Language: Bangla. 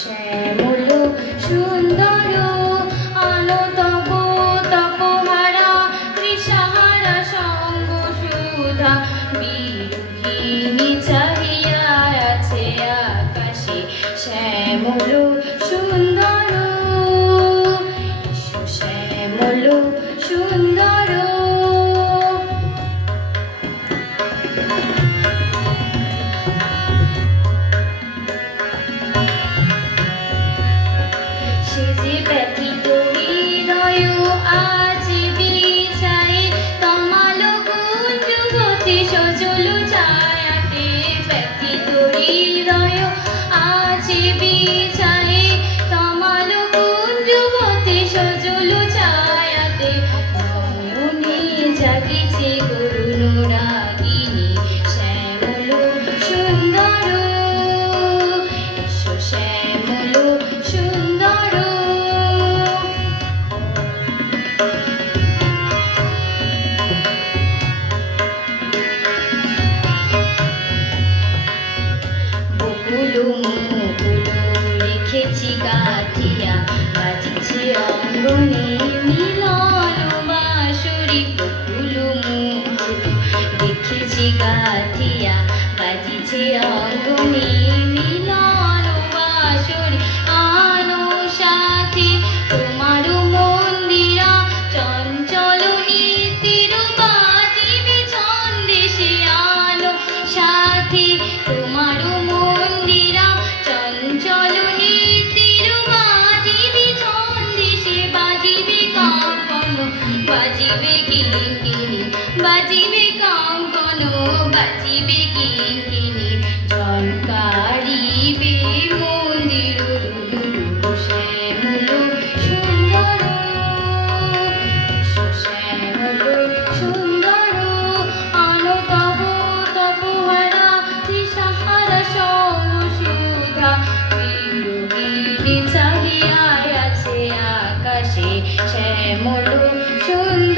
শ্যামল সুন্দর আলো তব তপহারা তৃষাহারা সঙ্গ সুধা বিরোহিণী চাহিয়া আছে আকাশে শ্যামল সুন্দর শ্যামল সুন্দর সে যে ব্যথিত হৃদয় আজ বিছায়ে তমাল কুঞ্জবতী সজল ছায়াতে ব্যথিত হৃদয় আজ বিছায়ে তমাল কুঞ্জবতী সজল ছায়াতে নয়নে জাগিছে করুণ রাগিনী শ্যামল সুন্দর শ্যামল সুন্দর বকুল মুকুল লিখেছি গাথিয়া বাজিছে অঙ্গনে মিলন বাঁশরি বকুল মুকুল লিখেছি গাথিয়া বাজিছে অঙ্গনে মিলন বাঁশরি আনো সাথী তোমার মন্দিরা চঞ্চল নীতির বাজিবে ছন্দে সে আনো সাথী তোমার মন্দিরা চঞ্চল নীতির বাজিবে ছন্দে সে বাজিবে কাঙ্কন বাজিবে কিঙ্কিণী বাজিবে কাঙ্কন বাজিবে কিঙ্কিণী ঝঙ্কারিবে মন্দির শ্যামল সুন্দর শ্যামল সুন্দর আলো তব তপহারা তৃষাহারা সঙ্গ সুধা বিরোহিণী চাহিয়া আছে আকাশে শ্যামল সুন্দর